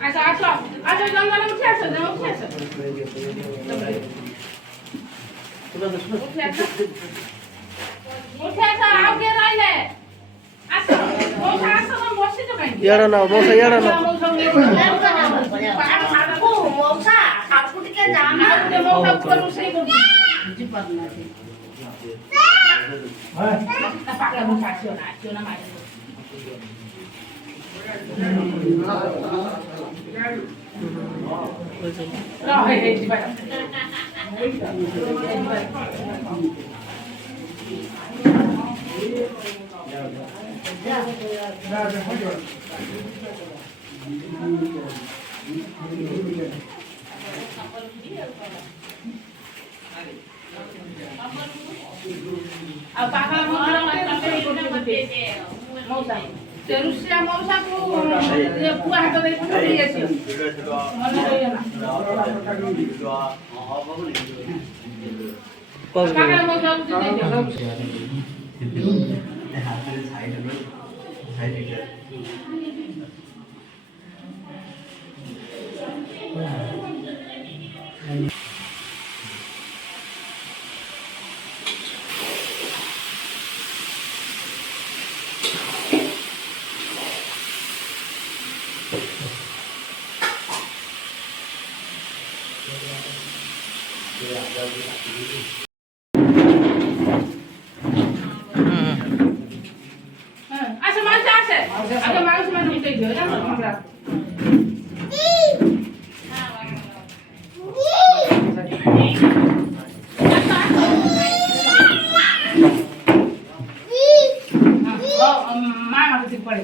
अच्छा अच्छा अच्छा जंगल उठे आस उठे आस आउ के रहले आस मौसा आस हम बसी तो काई याडा ना मौसा याडा ना मौसा ठाकुर के जामा मौसा ऊपर उसे जी पड़ना थी हां पाका मौसा क्यों ना मारे अब पाका मौसा रुसिया मौसा को ये पुआ हाथ दे दिए छी मन रही ना काका मौसा को दे दे हाथ से साइड अच्छा मांसा আছে আগে মাংস মানে উঠে দিও জানো আমরা মা আমাকে ঠিক পড়ে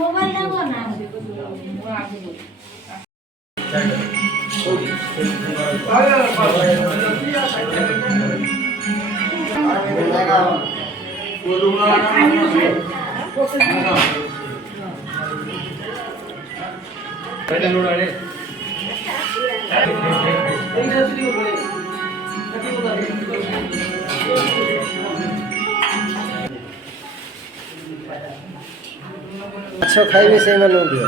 मोबाइल ମାଛ ଖାଇବେ ସେଇମାନଙ୍କୁ ଦିଅ।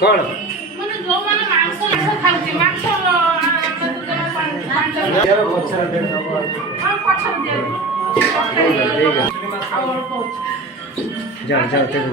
କଣ ମାନେ ଯୋଉମାନେ ମାଂସ ଖାଉଛି ମାଂସ ଯାଅ ଯାଅ ତେଣୁ